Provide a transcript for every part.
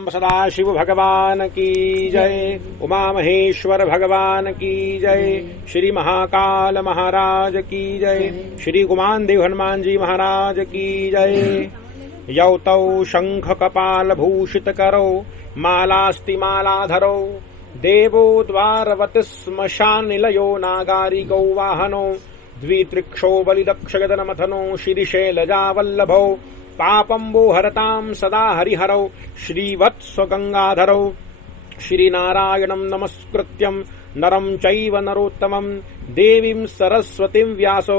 सदाशिव भगवान की जय, उमा महेश्वर भगवान की जय, श्री महाकाल महाराज की जय, श्री गुमान देव हनुमान जी महाराज की जय। यौ तौ शंख कपाल भूषित करो, मालास्ति मालाधरो, देवो द्वारवत् श्मशान निलयो, नागारिको वाहनो, द्वित्रिक्षो बलिदक्ष गदनमथनो, श्रीशैलजा वल्लभो, पापम्बो हरतां सदा हरिहरौ, श्रीवत्स गंगाधरौ, श्रीनारायणं नमस्कृत्यं नरं चैव नरोत्तमं, देवीं सरस्वतीं व्यासो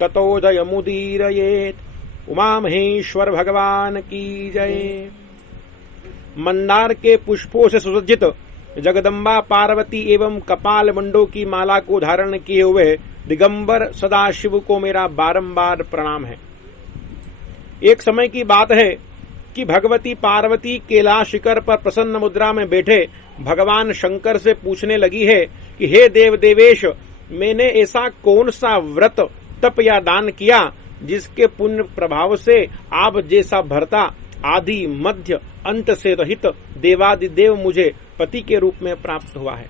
ततो जयमुदीरयेत्। उमा महेश्वर भगवान की जय। मंदार के पुष्पों से सुसज्जित जगदम्बा पार्वती एवं कपाल मंडो की माला को धारण किए हुए दिगंबर सदाशिव को मेरा बारंबार प्रणाम है। एक समय की बात है कि भगवती पार्वती कैलाश शिखर पर प्रसन्न मुद्रा में बैठे भगवान शंकर से पूछने लगी है कि हे देव देवेश, मैंने ऐसा कौन सा व्रत तप या दान किया जिसके पुण्य प्रभाव से आप जैसा भर्ता आदि मध्य अंत से रहित देवादिदेव मुझे पति के रूप में प्राप्त हुआ है।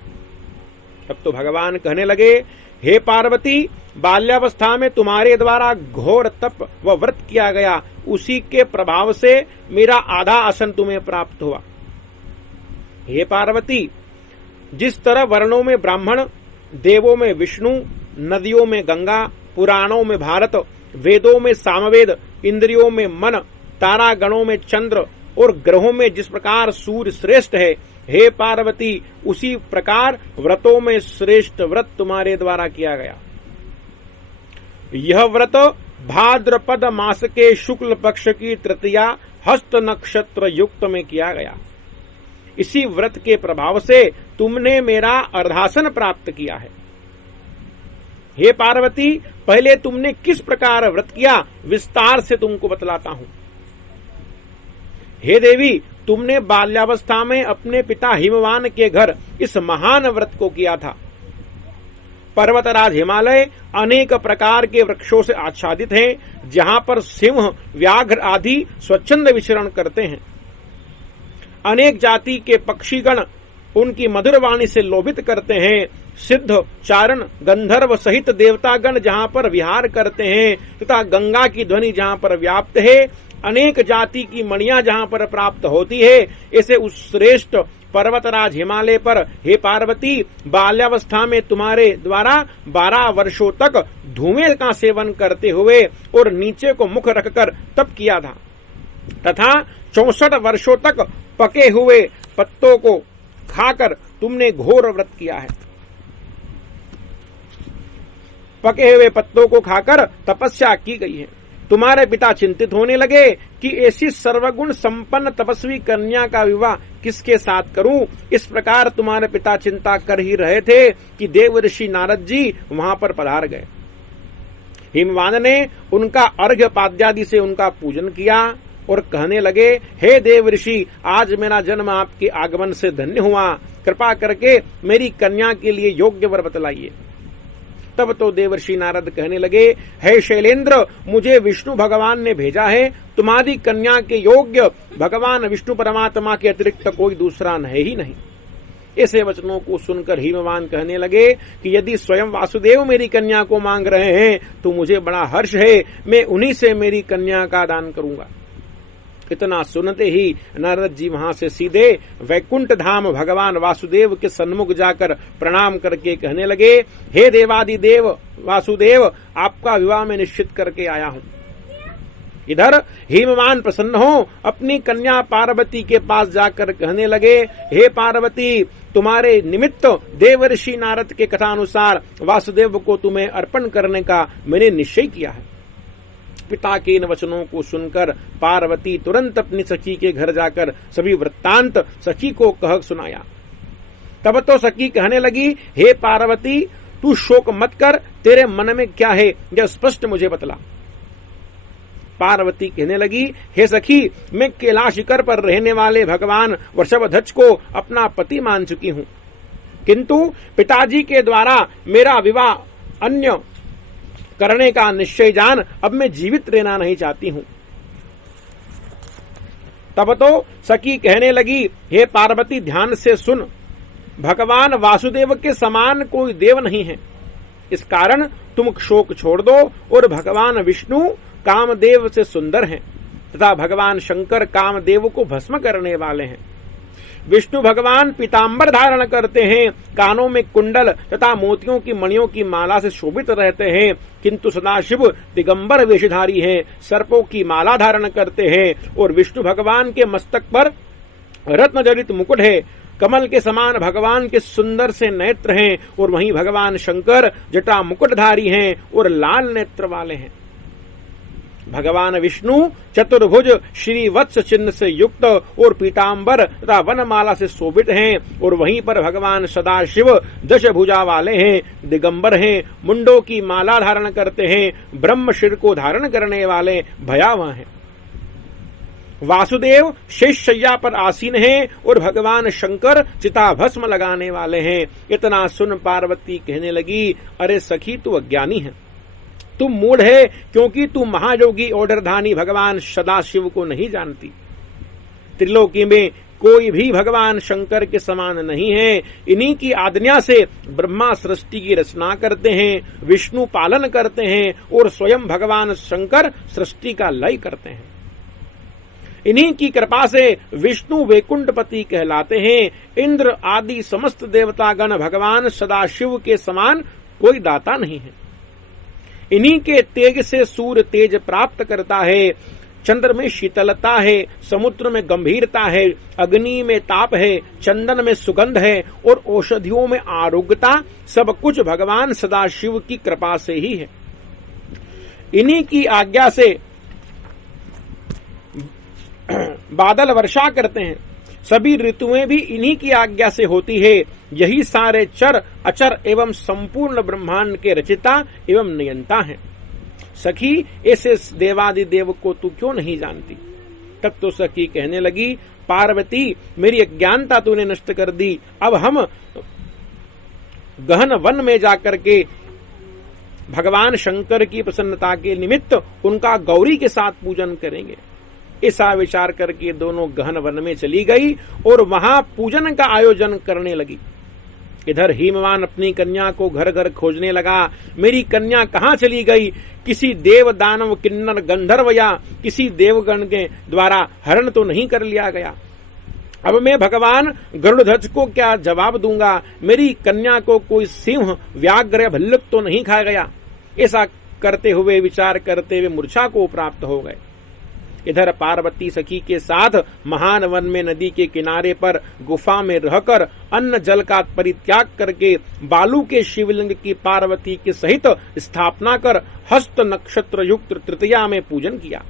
तब तो भगवान कहने लगे, हे पार्वती, बाल्यावस्था में तुम्हारे द्वारा घोर तप व व्रत किया गया, उसी के प्रभाव से मेरा आधा आसन तुम्हें प्राप्त हुआ। हे पार्वती, जिस तरह वर्णों में ब्राह्मण, देवों में विष्णु, नदियों में गंगा, पुराणों में भारत, वेदों में सामवेद, इंद्रियों में मन, तारागणों में चंद्र और ग्रहों में जिस प्रकार सूर्य श्रेष्ठ है, हे पार्वती, उसी प्रकार व्रतों में श्रेष्ठ व्रत तुम्हारे द्वारा किया गया। यह व्रत भाद्रपद मास के शुक्ल पक्ष की तृतीया हस्त नक्षत्र युक्त में किया गया। इसी व्रत के प्रभाव से तुमने मेरा अर्धासन प्राप्त किया है। हे पार्वती, पहले तुमने किस प्रकार व्रत किया, विस्तार से तुमको बतलाता हूं। हे देवी, तुमने बाल्यावस्था में अपने पिता हिमवान के घर इस महान व्रत को किया था। पर्वतराज हिमालय अनेक प्रकार के वृक्षों से आच्छादित हैं, जहां पर सिंह, व्याघ्र आदि स्वच्छंद विचरण करते हैं। अनेक जाति के पक्षीगण उनकी मधुर वाणी से लोभित करते हैं। सिद्ध, चारण, गंधर्व सहित देवतागण जहां पर विहार करते हैं तथा गंगा की ध्वनि जहां पर व्याप्त है, अनेक जाति की मणियां जहां पर प्राप्त होती है, ऐसे उस श्रेष्ठ पर्वतराज हिमालय पर हे पार्वती, बाल्यावस्था में तुम्हारे द्वारा 12 वर्षों तक धुएं का सेवन करते हुए और नीचे को मुख रखकर तप किया था तथा 64 वर्षों तक पके हुए पत्तों को खाकर तुमने घोर व्रत किया है। पके हुए पत्तों को खाकर तपस्या की गई है। तुम्हारे पिता चिंतित होने लगे कि ऐसी सर्वगुण संपन्न तपस्वी कन्या का विवाह किसके साथ करूं। इस प्रकार तुम्हारे पिता चिंता कर ही रहे थे कि देव ऋषि नारद जी वहां पर पधार गए। हिमवान ने उनका अर्घ्य पाद्यादि से उनका पूजन किया और कहने लगे, हे देव ऋषि, आज मेरा जन्म आपके आगमन से धन्य हुआ, कृपा करके मेरी कन्या के लिए योग्य वर बतलाइए। तब तो देवर्षि नारद कहने लगे, हे शैलेंद्र, मुझे विष्णु भगवान ने भेजा है, तुम्हारी कन्या के योग्य भगवान विष्णु परमात्मा के अतिरिक्त कोई दूसरा है ही नहीं। ऐसे वचनों को सुनकर हिमवान कहने लगे कि यदि स्वयं वासुदेव मेरी कन्या को मांग रहे हैं तो मुझे बड़ा हर्ष है, मैं उन्हीं से मेरी कन्या का दान करूंगा। इतना सुनते ही नारद जी वहां से सीधे वैकुंठ धाम भगवान वासुदेव के सन्मुख जाकर प्रणाम करके कहने लगे, हे देवादिदेव वासुदेव, आपका विवाह मैं निश्चित करके आया हूं। इधर हिमवान प्रसन्न हो अपनी कन्या पार्वती के पास जाकर कहने लगे, हे पार्वती, तुम्हारे निमित्त देवर्षि नारद के कथानुसार वासुदेव को तुम्हें अर्पण करने का मैंने निश्चय किया है। पिता के इन वचनों को सुनकर पार्वती तुरंत अपनी सखी के घर जाकर सभी वृत्तांत सखी को कह सुनाया। तब तो सखी कहने लगी, हे पार्वती, तू शोक मत कर, तेरे मन में क्या है यह स्पष्ट मुझे बतला। पार्वती कहने लगी, हे सखी, मैं कैलाश शिखर पर रहने वाले भगवान वृषभध्वज को अपना पति मान चुकी हूं, किंतु पिताजी के द्वारा मेरा विवाह अन्य करने का निश्चय जान अब मैं जीवित रहना नहीं चाहती हूं। तब तो सखी कहने लगी, हे पार्वती ध्यान से सुन, भगवान वासुदेव के समान कोई देव नहीं है। इस कारण तुम शोक छोड़ दो और भगवान विष्णु कामदेव से सुंदर हैं तथा भगवान शंकर कामदेव को भस्म करने वाले हैं। विष्णु भगवान पीतांबर धारण करते हैं, कानों में कुंडल तथा मोतियों की मणियों की माला से शोभित रहते हैं, किंतु सदाशिव दिगंबर वेशधारी हैं, सर्पों की माला धारण करते हैं और विष्णु भगवान के मस्तक पर रत्न जड़ित मुकुट है। कमल के समान भगवान के सुंदर से नेत्र हैं और वहीं भगवान शंकर जटा मुकुटधारी हैं और लाल नेत्र वाले हैं। भगवान विष्णु चतुर्भुज श्री वत्स चिन्ह से युक्त और पीतांबर तथा वनमाला से शोभित हैं और वहीं पर भगवान सदाशिव दश भुजा वाले हैं, दिगंबर हैं, मुंडों की माला धारण करते हैं, ब्रह्म शिर को धारण करने वाले भयावह हैं। वासुदेव शेष शैया पर आसीन हैं और भगवान शंकर चिता भस्म लगाने वाले हैं। इतना सुन पार्वती कहने लगी, अरे सखी तू अज्ञानी है, तुम मूढ़ है, क्योंकि तू महायोगी ओडरधानी भगवान सदाशिव को नहीं जानती। त्रिलोकी में कोई भी भगवान शंकर के समान नहीं है। इन्हीं की आज्ञा से ब्रह्मा सृष्टि की रचना करते हैं, विष्णु पालन करते हैं और स्वयं भगवान शंकर सृष्टि का लय करते हैं। इन्हीं की कृपा से विष्णु वैकुंठपति कहलाते हैं। इंद्र आदि समस्त देवतागण भगवान सदाशिव के समान कोई दाता नहीं है। इन्हीं के तेज से सूर्य तेज प्राप्त करता है, चंद्र में शीतलता है, समुद्र में गंभीरता है, अग्नि में ताप है, चंदन में सुगंध है और औषधियों में आरोग्यता, सब कुछ भगवान सदाशिव की कृपा से ही है। इन्हीं की आज्ञा से बादल वर्षा करते हैं, सभी ऋतुएं भी इन्हीं की आज्ञा से होती है। यही सारे चर अचर एवं संपूर्ण ब्रह्मांड के रचिता एवं नियंता हैं। सखी ऐसे देवादिदेव को तू क्यों नहीं जानती? तब तो सखी कहने लगी, पार्वती मेरी अज्ञानता तूने नष्ट कर दी। अब हम गहन वन में जाकर के भगवान शंकर की प्रसन्नता के निमित्त उनका गौरी के साथ पूजन करेंगे। ऐसा विचार करके दोनों गहन वन में चली गई और वहां पूजन का आयोजन करने लगी। इधर हिमवान अपनी कन्या को घर घर खोजने लगा, मेरी कन्या कहाँ चली गई? किसी देव दानव किन्नर गंधर्व या किसी देवगण के द्वारा हरण तो नहीं कर लिया गया? अब मैं भगवान गरुड़ध्वज को क्या जवाब दूंगा? मेरी कन्या को कोई सिंह व्याघ्र भल्लुक तो नहीं खा गया? ऐसा करते हुए विचार करते हुए मूर्छा को प्राप्त हो गए। इधर पार्वती सखी के साथ महान वन में नदी के किनारे पर गुफा में रहकर अन्न जल का परित्याग करके बालू के शिवलिंग की पार्वती के सहित स्थापना कर हस्त नक्षत्र युक्त तृतीया में पूजन किया।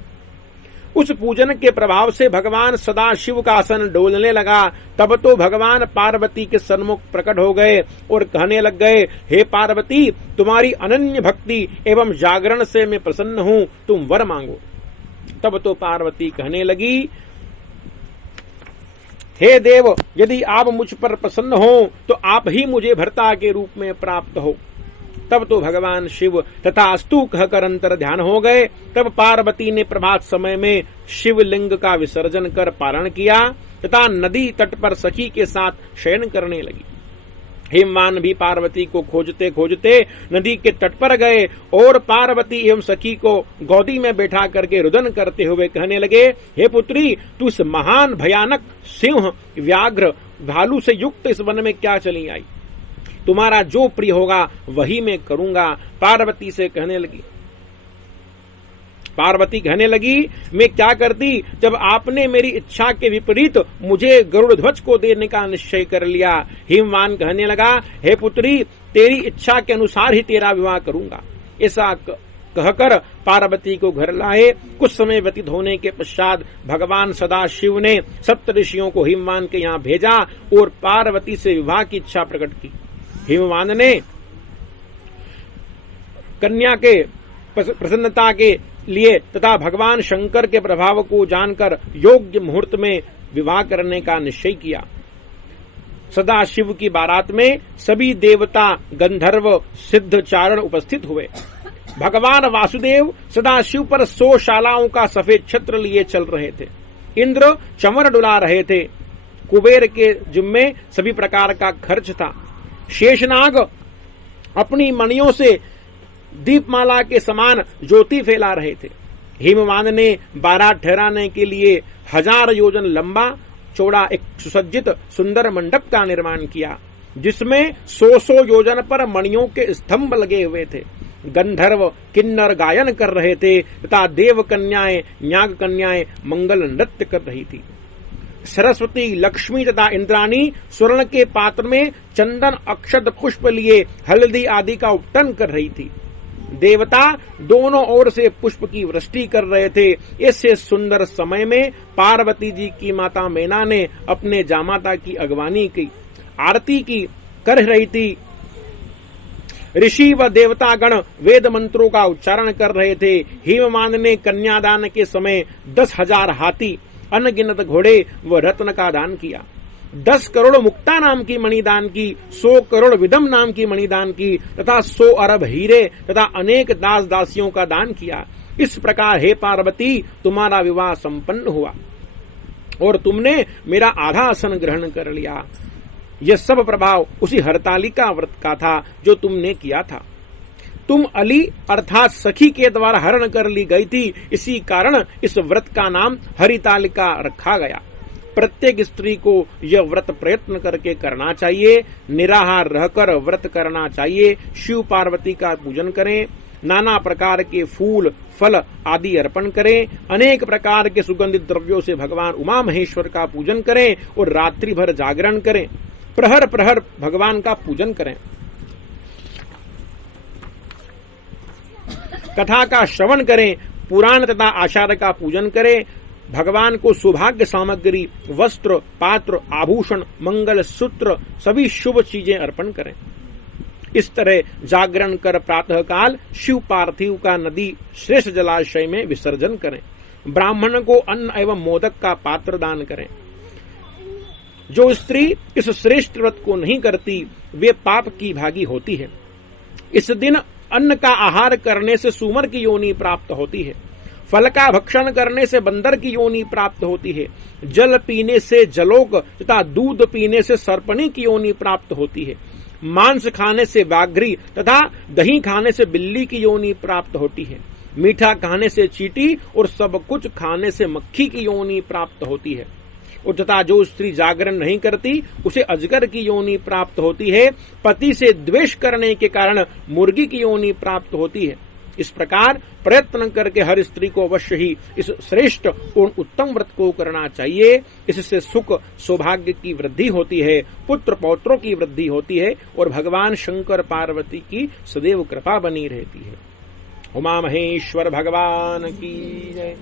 उस पूजन के प्रभाव से भगवान सदाशिव का आसन डोलने लगा। तब तो भगवान पार्वती के सन्मुख प्रकट हो गए और कहने लग गए, हे पार्वती तुम्हारी अनन्य भक्ति एवं जागरण से मैं प्रसन्न हूँ, तुम वर मांगो। तब तो पार्वती कहने लगी, हे देव यदि आप मुझ पर प्रसन्न हो तो आप ही मुझे भर्ता के रूप में प्राप्त हो। तब तो भगवान शिव तथा अस्तु कहकर अंतर ध्यान हो गए। तब पार्वती ने प्रभात समय में शिवलिंग का विसर्जन कर पारण किया तथा नदी तट पर सखी के साथ शयन करने लगी। हिमवान भी पार्वती को खोजते खोजते नदी के तट पर गए और पार्वती एवं सखी को गोदी में बैठा करके रुदन करते हुए कहने लगे, हे पुत्री तू इस महान भयानक सिंह व्याघ्र भालू से युक्त इस वन में क्या चली आई? तुम्हारा जो प्रिय होगा वही मैं करूंगा। पार्वती कहने लगी, मैं क्या करती जब आपने मेरी इच्छा के विपरीत मुझे गरुड़ ध्वज को देने का निश्चय कर लिया। हिमवान कहने लगा, हे पुत्री तेरी इच्छा के अनुसार ही तेरा विवाह करूंगा। ऐसा कहकर पार्वती को घर लाए। कुछ समय व्यतीत होने के पश्चात भगवान सदाशिव ने सप्त ऋषियों को हिमवान के यहाँ भेजा और पार्वती से विवाह की इच्छा प्रकट की। हिमवान ने कन्या के प्रसन्नता के लिए तथा भगवान शंकर के प्रभाव को जानकर योग्य मुहूर्त में विवाह करने का निश्चय किया। सदाशिव की बारात में सभी देवता गंधर्व सिद्ध चारण उपस्थित हुए। भगवान वासुदेव सदाशिव पर 100 शालाओं का सफेद छत्र लिए चल रहे थे। इंद्र चंवर डुला रहे थे। कुबेर के जिम्मे सभी प्रकार का खर्च था। शेषनाग अपनी मणियों से दीपमाला के समान ज्योति फैला रहे थे। हिमवान ने बारात ठहराने के लिए 1000 योजन लंबा चौड़ा एक सुसज्जित सुंदर मंडप का निर्माण किया, जिसमें 100 योजन पर मणियों के स्तंभ लगे हुए थे। गंधर्व किन्नर गायन कर रहे थे तथा देव कन्याएं नाग कन्याएं मंगल नृत्य कर रही थी। सरस्वती, लक्ष्मी तथा इंद्राणी स्वर्ण के पात्र में चंदन अक्षत पुष्प लिए हल्दी आदि का उपटन कर रही थी। देवता दोनों ओर से पुष्प की वृष्टि कर रहे थे। इससे सुंदर समय में पार्वती जी की माता मैना ने अपने जामाता की अगवानी की आरती की कर रही थी। ऋषि व देवतागण वेद मंत्रों का उच्चारण कर रहे थे। हिमवान ने कन्यादान के समय 10,000 हाथी, अनगिनत घोड़े व रत्न का दान किया। 10 करोड़ मुक्ता नाम की मणि दान की, 100 करोड़ विदम नाम की मणि दान की तथा 100 अरब हीरे तथा अनेक दास दासियों का दान किया। इस प्रकार हे पार्वती, तुम्हारा विवाह संपन्न हुआ और तुमने मेरा आधा आसन ग्रहण कर लिया। यह सब प्रभाव उसी हरतालिका व्रत का था जो तुमने किया था। तुम अली अर्थात सखी के द्वारा हरण कर ली गई थी, इसी कारण इस व्रत का नाम हरितालिका रखा गया। प्रत्येक स्त्री को यह व्रत प्रयत्न करके करना चाहिए। निराहार रहकर व्रत करना चाहिए। शिव पार्वती का पूजन करें, नाना प्रकार के फूल फल आदि अर्पण करें, अनेक प्रकार के सुगंधित द्रव्यों से भगवान उमा महेश्वर का पूजन करें और रात्रि भर जागरण करें। प्रहर प्रहर भगवान का पूजन करें। कथा का श्रवण करें, पुराण तथा आचार्य का पूजन करें। भगवान को सौभाग्य सामग्री, वस्त्र, पात्र, आभूषण, मंगल सूत्र सभी शुभ चीजें अर्पण करें। इस तरह जागरण कर प्रातः काल शिव पार्थिव का नदी श्रेष्ठ जलाशय में विसर्जन करें। ब्राह्मण को अन्न एवं मोदक का पात्र दान करें। जो स्त्री इस श्रेष्ठ व्रत को नहीं करती वे पाप की भागी होती है। इस दिन अन्न का आहार करने से सूमर की योनि प्राप्त होती है। फल का भक्षण करने से बंदर की योनि प्राप्त होती है। जल पीने से जलोक तथा दूध पीने से सर्पणी की योनि प्राप्त होती है। मांस खाने से व्याघ्री तथा दही खाने से बिल्ली की योनि प्राप्त होती है। मीठा खाने से चींटी और सब कुछ खाने से मक्खी की योनि प्राप्त होती है। और तथा जो स्त्री जागरण नहीं करती उसे अजगर की योनि प्राप्त होती है। पति से द्वेष करने के कारण मुर्गी की योनि प्राप्त होती है। इस प्रकार प्रयत्न करके हर स्त्री को अवश्य ही इस श्रेष्ठ और उत्तम व्रत को करना चाहिए। इससे सुख सौभाग्य की वृद्धि होती है, पुत्र पौत्रों की वृद्धि होती है और भगवान शंकर पार्वती की सदैव कृपा बनी रहती है। उमा महेश्वर भगवान की जय।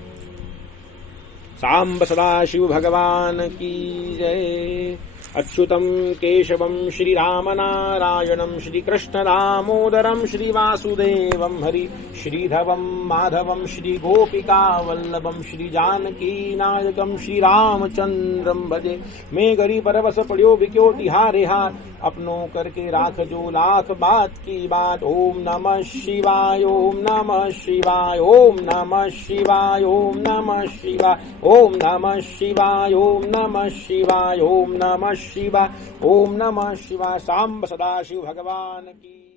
सांब सदाशिव भगवान की जय। अच्युतम केशवम श्री राम नारायणम श्री कृष्ण दामोदरम श्री वासुदेवम हरि श्रीधवम माधवम श्री गोपिका वल्लभम श्री जानकी नायकम श्री रामचंद्रम भजे। मैं गरी परवश पड़ियो बिक्यो तिहारे हाथ, अपनों करके राख जो लाख बात की बात। ओम नमः शिवाय, ओम नमः शिवाय, ओम नमः शिवाय, ओम नमः शिवाय, ओम नमः शिवाय, ओम नमः शिवाय, ओम नमः शिवाय, ओम नमः शिवाय। सांब सदाशिव भगवान की।